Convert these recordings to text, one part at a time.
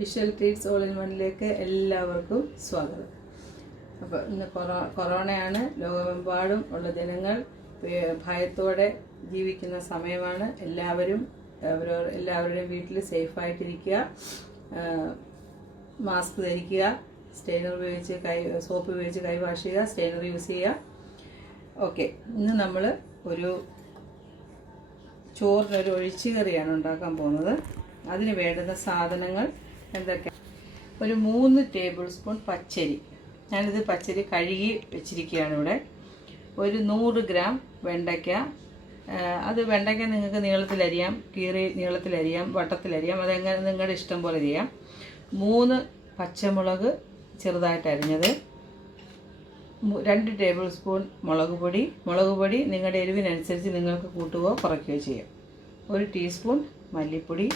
Visual treats all in വണ്ണിലേക്ക് എല്ലാവർക്കും സ്വാഗതം. അപ്പോൾ ഇന്ന് കൊറോണയാണ്. ലോകമെമ്പാടും ഉള്ള ജനങ്ങൾ ഭയത്തോടെ ജീവിക്കുന്ന സമയമാണ്. എല്ലാവരുടെയും വീട്ടിൽ സേഫായിട്ടിരിക്കുക, മാസ്ക് ധരിക്കുക, സ്റ്റെയിനർ ഉപയോഗിച്ച് സോപ്പ് ഉപയോഗിച്ച് കൈ വാഷ് ചെയ്യുക, സ്റ്റെയിനർ യൂസ് ചെയ്യുക. ഓക്കെ, ഇന്ന് നമ്മൾ ഒരു ചോറിനൊരു ഒഴിച്ചുകറിയാണ് ഉണ്ടാക്കാൻ പോകുന്നത്. അതിന് വേണ്ടുന്ന സാധനങ്ങൾ എന്തൊക്കെ? ഒരു 3 ടേബിൾ സ്പൂൺ പച്ചരി. ഞാനിത് പച്ചരി കഴുകി വെച്ചിരിക്കുകയാണ് ഇവിടെ. ഒരു 100 ഗ്രാം വെണ്ടയ്ക്ക. അത് വെണ്ടയ്ക്ക നിങ്ങൾക്ക് നീളത്തിലരിയാം, നീളത്തിലരിയാം, വട്ടത്തിലരിയാം, അതെങ്ങനെ നിങ്ങളുടെ ഇഷ്ടം പോലെ ചെയ്യാം. 3 പച്ചമുളക് ചെറുതായിട്ട് അരിഞ്ഞത്, 2 ടേബിൾ സ്പൂൺ മുളക് പൊടി നിങ്ങളുടെ എരിവിനനുസരിച്ച് നിങ്ങൾക്ക് കൂട്ടുകയോ കുറയ്ക്കുകയോ ചെയ്യാം. 1 ടീസ്പൂൺ മല്ലിപ്പൊടി,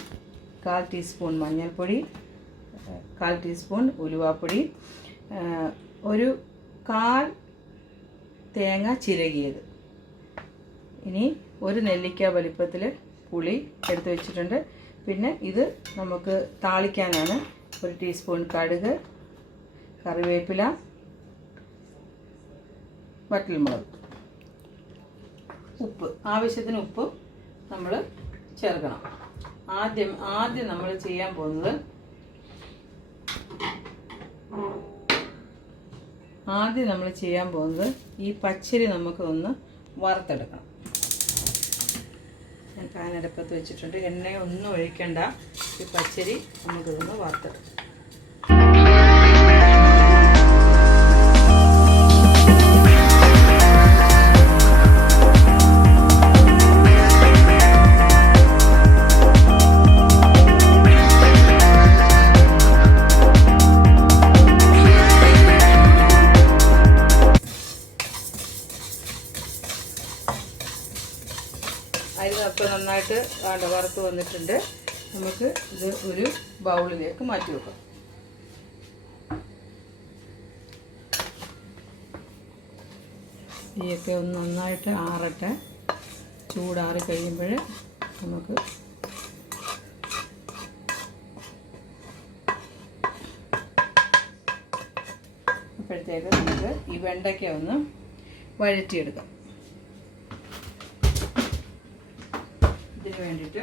1/4 ടീസ്പൂൺ മഞ്ഞൾപ്പൊടി, 1/4 ടീസ്പൂൺ ഉലുവാപ്പൊടി, ഒരു 1/4 തേങ്ങ ചിരകിയത്. ഇനി 1 നെല്ലിക്ക വലിപ്പത്തിൽ പുളി എടുത്ത് വെച്ചിട്ടുണ്ട്. പിന്നെ ഇത് നമുക്ക് താളിക്കാനാണ്. 1 ടീസ്പൂൺ കടുക്, കറിവേപ്പില, വറ്റൽമുളക്, ഉപ്പ്, ആവശ്യത്തിന് ഉപ്പ് നമ്മൾ ചേർക്കണം. ആദ്യം നമ്മൾ ചെയ്യാൻ പോകുന്നത് ഈ പച്ചരി നമുക്ക് ഒന്ന് വറുത്തെടുക്കണം. ഞാൻ പാനടുപ്പത്ത് വെച്ചിട്ടുണ്ട്. എണ്ണയൊന്നും ഒഴിക്കണ്ട. ഈ പച്ചരി നമുക്കിതൊന്ന് വറുത്തെടുക്കാം. അരി നന്നായിട്ട് വറുത്ത് വന്നിട്ടുണ്ട്. നമുക്ക് ഇത് ഒരു ബൗളിലേക്ക് മാറ്റി വെക്കാം. തീയൊക്കെ ഒന്ന് നന്നായിട്ട് ആറട്ടെ. ചൂടാറി കഴിയുമ്പോൾ നമുക്ക് അപ്പോഴത്തേക്ക് നമുക്ക് ഈ വെണ്ടയ്ക്ക ഒന്ന് വഴറ്റിയെടുക്കാം. ഇതിന് വേണ്ടിയിട്ട്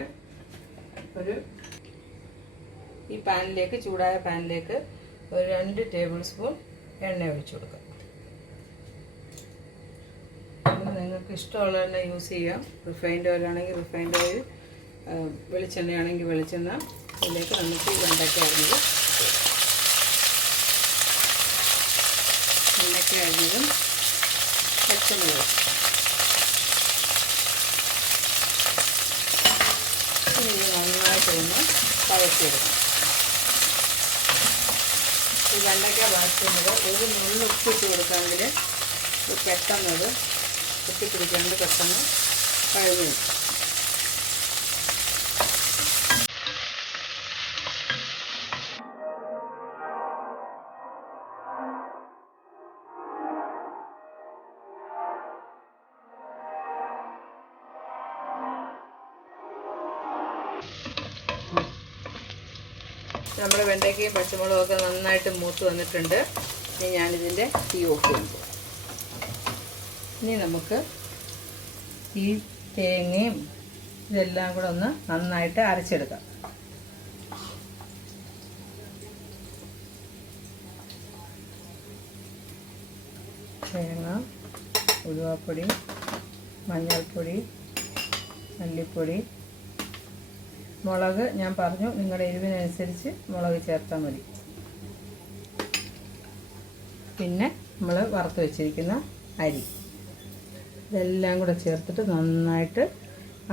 ചൂടായ പാനിലേക്ക് ഒരു 2 ടേബിൾ സ്പൂൺ എണ്ണ ഒഴിച്ചു കൊടുക്കാം. നിങ്ങൾക്ക് ഇഷ്ടമുള്ള എണ്ണ യൂസ് ചെയ്യാം. റിഫൈൻഡ് ഓയിലാണെങ്കിൽ റിഫൈൻഡ് ഓയിൽ, വെളിച്ചെണ്ണയാണെങ്കിൽ വെളിച്ചെണ്ണ. ഇതിലേക്ക് നമുക്ക് ഈ വെണ്ടയ്ക്ക അരിഞ്ഞതും പച്ചമുളക് നന്നായിട്ട് ഒന്ന് വഴറ്റിയെടുക്കണം. ഈ വെണ്ടയ്ക്ക വഴറ്റുന്നത് ഒരു നുള്ളി ഉപ്പിട്ട് കൊടുക്കാമെങ്കിൽ പെട്ടെന്നത് ഉപ്പിപ്പിടിക്കാണ്ട് പെട്ടെന്ന് കഴിഞ്ഞു കിട്ടും. നമ്മുടെ വെണ്ടയ്ക്കയും പച്ചമുളകും ഒക്കെ നന്നായിട്ട് മൂത്ത് വന്നിട്ടുണ്ട്. ഇനി ഞാനിതിൻ്റെ തീ ഓഫ് ചെയ്യുമ്പോൾ ഇനി നമുക്ക് ഈ തേങ്ങയും ഇതെല്ലാം കൂടെ ഒന്ന് നന്നായിട്ട് അരച്ചെടുക്കാം. തേങ്ങ, ഉലുവാപ്പൊടി, മഞ്ഞൾപ്പൊടി, മല്ലിപ്പൊടി, മുളക് ഞാൻ പറഞ്ഞു, നിങ്ങളുടെ എരിവിനനുസരിച്ച് മുളക് ചേർത്താൽ മതി. പിന്നെ നമ്മൾ വറുത്ത് വെച്ചിരിക്കുന്ന അരി, ഇതെല്ലാം കൂടെ ചേർത്തിട്ട് നന്നായിട്ട്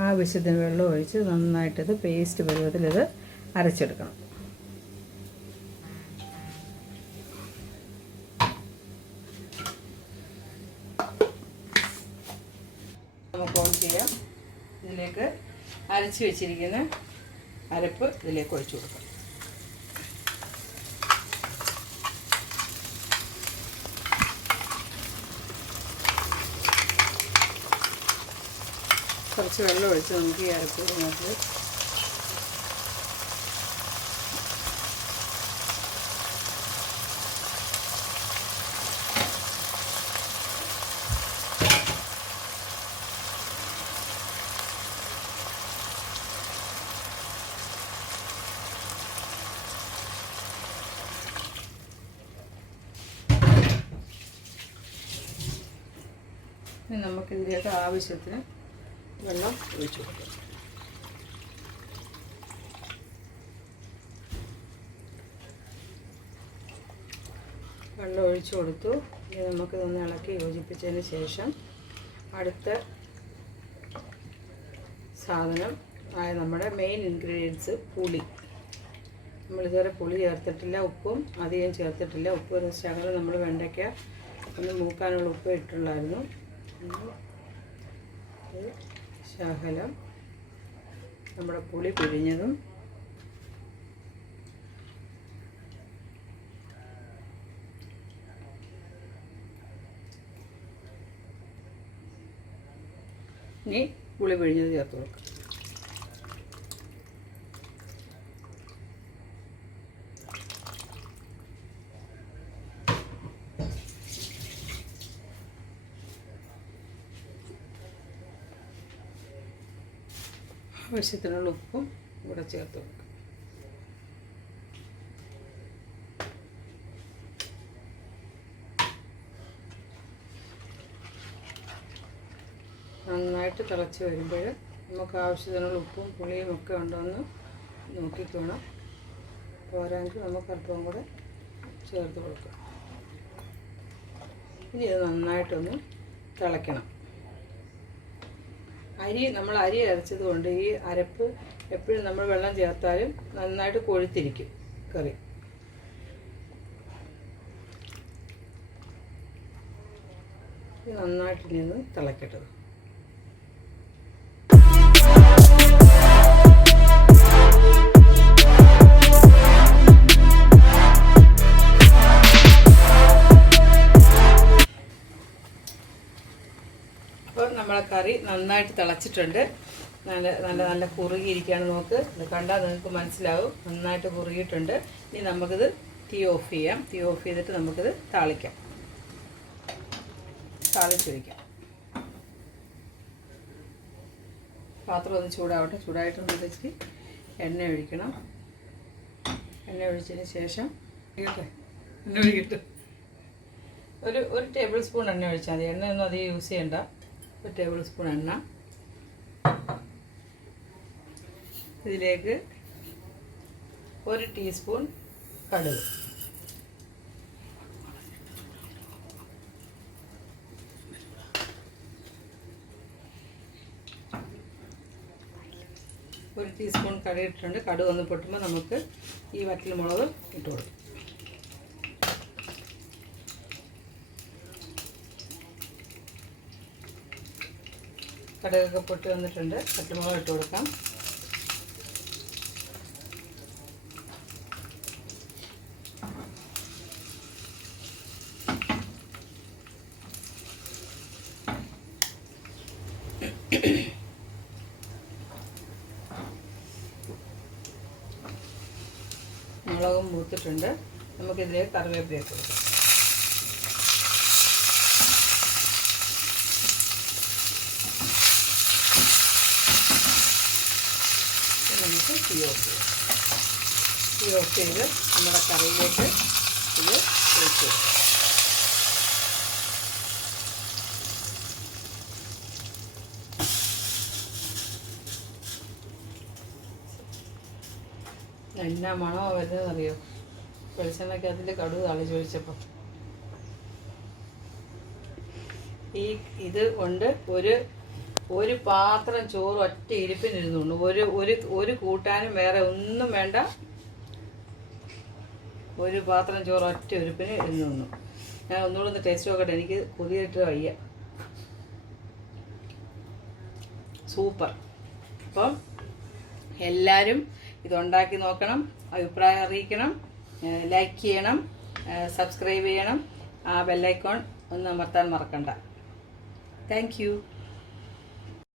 ആവശ്യത്തിന് വെള്ളം ഒഴിച്ച് നന്നായിട്ടിത് പേസ്റ്റ് പരുവത്തിൽ ഇത് അരച്ചെടുക്കണം. നമുക്ക് ഓൺ ചെയ്യാം. ഇതിലേക്ക് അരച്ച് വെച്ചിരിക്കുന്ന അരപ്പ് ഇതിലേക്ക് ഒഴിച്ചു കൊടുക്കാം. കുറച്ച് വെള്ളം ഒഴിച്ച് നമുക്ക് ഈ അരപ്പ് ഇതിനകത്ത് ഇനി നമുക്കിതിലേക്ക് ആവശ്യത്തിന് വെള്ളം ഒഴിച്ചു കൊടുക്കാം. വെള്ളം ഒഴിച്ചു കൊടുത്തു. ഇനി നമുക്കിതൊന്ന് ഇളക്കി യോജിപ്പിച്ചതിന് ശേഷം അടുത്ത സാധനം ആയ നമ്മുടെ മെയിൻ ഇൻഗ്രീഡിയൻസ് പുളി. നമ്മളിതുവരെ പുളി ചേർത്തിട്ടില്ല, ഉപ്പും അധികം ചേർത്തിട്ടില്ല. ഉപ്പ് ഒരു ശകലം നമ്മൾ വെണ്ടയ്ക്ക ഒന്ന് മൂക്കാനുള്ള ഉപ്പ് ഇട്ടുള്ളായിരുന്നു. ശകലം നമ്മുടെ പുളി പിഴിഞ്ഞതും ഇനി പുളി പിഴിഞ്ഞത് ചേർത്ത് കൊടുക്കാം. ആവശ്യത്തിനുള്ള ഉപ്പും ഇവിടെ ചേർത്ത് കൊടുക്കാം. നന്നായിട്ട് തിളച്ച് വരുമ്പോൾ നമുക്ക് ആവശ്യത്തിനുള്ള ഉപ്പും പുളിയും ഒക്കെ ഉണ്ടോയെന്ന് നോക്കിക്കോണം. പോരാങ്കിൽ നമുക്ക് അല്പം കൂടെ ചേർത്ത് കൊടുക്കാം. ഇനി ഇത് നന്നായിട്ടൊന്ന് തിളയ്ക്കണം. നമ്മൾ അരി അരച്ചത് കൊണ്ട് ഈ അരപ്പ് എപ്പോഴും നമ്മൾ വെള്ളം ചേർത്താലും നന്നായിട്ട് കൊഴുത്തിരിക്കും കറി. നന്നായിട്ട് ഇനി ഒന്ന് തിളക്കട്ടെ. അപ്പോൾ നമ്മളെ കറി നന്നായിട്ട് തിളച്ചിട്ടുണ്ട്. നല്ല നല്ല നല്ല കുറുകിയിരിക്കുകയാണ്. നോക്ക്, ഇത് കണ്ടാൽ നിങ്ങൾക്ക് മനസ്സിലാവും നന്നായിട്ട് കുറുകിയിട്ടുണ്ട്. ഇനി നമുക്കിത് തീ ഓഫ് ചെയ്യാം. തീ ഓഫ് ചെയ്തിട്ട് നമുക്കിത് താളിച്ച് വയ്ക്കാം. പാത്രം ഒന്ന് ചൂടാവട്ടെ. ചൂടായിട്ടുണ്ടെങ്കിൽ എണ്ണ ഒഴിക്കണം. എണ്ണ ഒഴിച്ചതിന് ശേഷം എണ്ണ ഒഴിക്കട്ടെ. ഒരു ടേബിൾ സ്പൂൺ എണ്ണ ഒഴിച്ചാൽ മതി. എണ്ണയൊന്നും അധികം യൂസ് ചെയ്യണ്ട. ഒരു ടേബിൾ സ്പൂൺ എണ്ണ. ഇതിലേക്ക് 1 ടീസ്പൂൺ കടുക്, 1 ടീസ്പൂൺ കടുക് ഇട്ടിട്ടുണ്ട്. കടുക് ഒന്ന് പൊട്ടുമ്പോൾ നമുക്ക് ഈ വറ്റൽമുളക് ഇട്ട് കൊടുക്കും. കടുകൊക്കെ പൊട്ടി വന്നിട്ടുണ്ട്. വറ്റൽമുളക് ഇട്ട് കൊടുക്കാം. മുളകും മൂത്തിട്ടുണ്ട്. നമുക്കിതിലേക്ക് കറിവേപ്പില ഇട്ട് കൊടുക്കാം. നമുക്ക് തീ ഓഫ് ചെയ്ത് നമ്മുടെ കറിയിലേക്ക് ഇത് ഒഴിച്ച് കൊടുക്കാം. എന്നാ മണമോ വരുന്നതെന്നറിയോ? വെളിച്ചെണ്ണയ്ക്കകത്തിൻ്റെ കടുക് താളിച്ചൊഴിച്ചപ്പോൾ ഇത് കൊണ്ട് ഒരു പാത്രം ചോറ് ഒറ്റ ഇരിപ്പിനിരുന്നുണ്ട്. ഒരു കൂട്ടാനും വേറെ ഒന്നും വേണ്ട. ഒരു പാത്രം ചോറ് ഒറ്റ ഇരിപ്പിന് ഇരുന്നു. ഞാൻ ഒന്നുകൂടെ ഒന്ന് ടേസ്റ്റ് നോക്കട്ടെ. എനിക്ക് പുതിയിട്ട് വയ്യ. സൂപ്പർ. അപ്പം എല്ലാവരും ഇതുണ്ടാക്കി നോക്കണം. അഭിപ്രായം അറിയിക്കണം. ലൈക്ക് ചെയ്യണം, സബ്സ്ക്രൈബ് ചെയ്യണം. ആ ബെല്ലൈക്കോൺ ഒന്ന് അമർത്താൻ മറക്കണ്ട. Thank you.